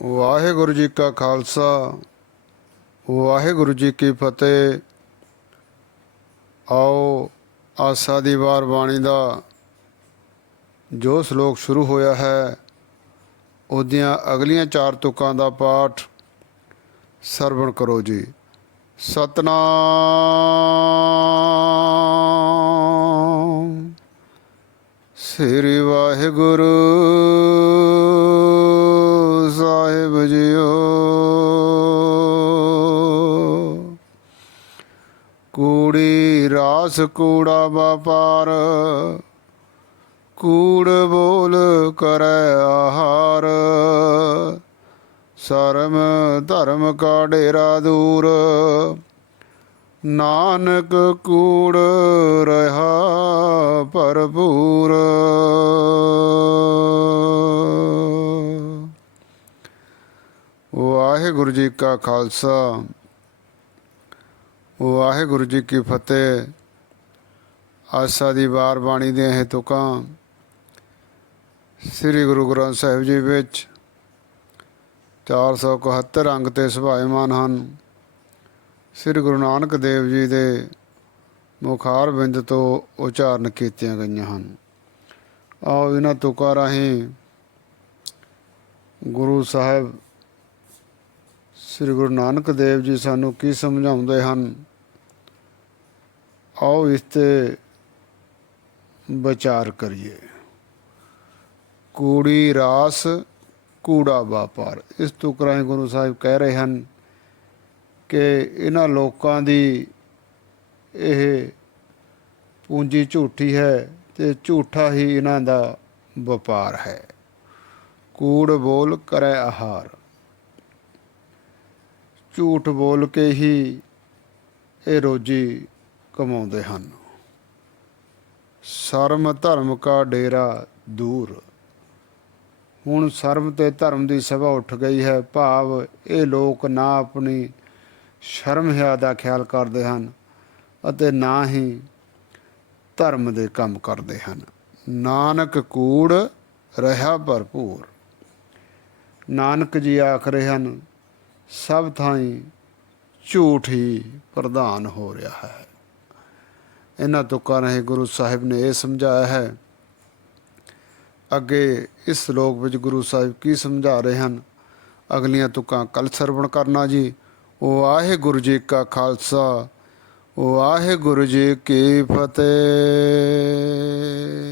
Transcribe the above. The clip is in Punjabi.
ਵਾਹਿਗੁਰੂ ਜੀ ਕਾ ਖਾਲਸਾ, ਵਾਹਿਗੁਰੂ ਜੀ ਕੀ ਫਤਿਹ। ਆਓ, ਆਸਾ ਦੀ ਵਾਰ ਬਾਣੀ ਦਾ ਜੋ ਸ਼ਲੋਕ ਸ਼ੁਰੂ ਹੋਇਆ ਹੈ, ਉਹਦੀਆਂ ਅਗਲੀਆਂ ਚਾਰ ਤੁਕਾਂ ਦਾ ਪਾਠ ਸਰਵਣ ਕਰੋ ਜੀ। ਸਤਨਾਮ। ਸ੍ਰੀ ਵਾਹਿਗੁਰੂ। ਕੂੜੀ ਰਾਸ ਕੂੜਾ ਵਪਾਰ, ਕੂੜ ਬੋਲ ਕਰੈ ਆਹਾਰ। ਸ਼ਰਮ ਧਰਮ ਕਾ ਡੇਰਾ ਦੂਰ, ਨਾਨਕ ਕੂੜ ਰਹਾ ਭਰਪੂਰ। ਵਾਹਿਗੁਰੂ ਜੀ ਕਾ ਖਾਲਸਾ। ਵਾਹਿਗੁਰੂ ਜੀ ਕੀ ਫਤਿਹ। ਆਸਾ ਦੀ ਵਾਰ ਬਾਣੀ ਦੇ ਇਹ ਤੁਕਾਂ। ਸ੍ਰੀ ਗੁਰੂ ਗ੍ਰੰਥ ਸਾਹਿਬ ਜੀ ਵਿੱਚ 471 ਅੰਗ ਤੇ ਸੁਭਾਇਮਾਨ ਹਨ। ਸ੍ਰੀ ਗੁਰੂ ਨਾਨਕ ਦੇਵ ਜੀ ਦੇ ਮੁਖਾਰ ਬਿੰਦ ਤੋਂ ਉਚਾਰਨ ਕੀਤੀਆਂ ਗਈਆਂ ਹਨ। ਆਓ ਇਹਨਾਂ ਤੁਕਾਂ ਰਾਹੀਂ ਗੁਰੂ ਸਾਹਿਬ ਸ੍ਰੀ ਗੁਰੂ ਨਾਨਕ ਦੇਵ ਜੀ ਸਾਨੂੰ ਕੀ ਸਮਝਾਉਂਦੇ ਹਨ? ਆਓ ਇਸ ਤੇ ਵਿਚਾਰ ਕਰੀਏ। ਕੂੜੀ ਰਾਸ, ਕੂੜਾ ਵਪਾਰ। ਇਸ ਤੋਂ ਰਾਹੀਂ ਗੁਰੂ ਸਾਹਿਬ ਕਹਿ ਰਹੇ ਹਨ ਕਿ ਇਹਨਾਂ ਲੋਕਾਂ ਦੀ ਇਹ ਪੂੰਜੀ ਝੂਠੀ ਹੈ ਤੇ ਝੂਠਾ ਹੀ ਇਹਨਾਂ ਦਾ ਵਪਾਰ ਹੈ। ਕੂੜ ਬੋਲ ਕਰੈ ਆਹਾਰ। ਝੂਠ ਬੋਲ ਕੇ ਹੀ ਇਹ ਰੋਜੀ ਕਮਾਉਂਦੇ ਹਨ। ਸ਼ਰਮ ਧਰਮ ਕਾ ਡੇਰਾ ਦੂਰ। ਹੁਣ ਸ਼ਰਮ ਤੇ ਧਰਮ ਦੀ ਸਭਾ ਉੱਠ ਗਈ ਹੈ। ਭਾਵ ਇਹ ਲੋਕ ਨਾ ਆਪਣੀ ਸ਼ਰਮ ਹਿਆ ਦਾ ਖਿਆਲ ਕਰਦੇ ਹਨ ਅਤੇ ਨਾ ਹੀ ਧਰਮ ਦੇ ਕੰਮ ਕਰਦੇ ਹਨ। ਨਾਨਕ ਕੂੜ ਰਹਾ ਭਰਪੂਰ। ਨਾਨਕ ਜੀ ਆਖ ਰਹੇ ਹਨ, ਸਭ ਥਾਈਂ ਝੂਠ ਹੀ ਪ੍ਰਧਾਨ ਹੋ ਰਿਹਾ ਹੈ। ਇਹਨਾਂ ਤੁਕਾਂ ਰਾਹੀਂ ਗੁਰੂ ਸਾਹਿਬ ਨੇ ਇਹ ਸਮਝਾਇਆ ਹੈ। ਅੱਗੇ ਇਸ ਸ਼ਲੋਕ ਵਿੱਚ ਗੁਰੂ ਸਾਹਿਬ ਕੀ ਸਮਝਾ ਰਹੇ ਹਨ? ਅਗਲੀਆਂ ਤੁਕਾਂ ਕੱਲ ਸਰਵਣ ਕਰਨਾ ਜੀ। ਓ ਆਹੇ ਗੁਰੂ ਜੀ ਕਾ ਖਾਲਸਾ ਵਾਹਿਗੁਰੂ ਜੀ ਕੀ ਫਤਿਹ।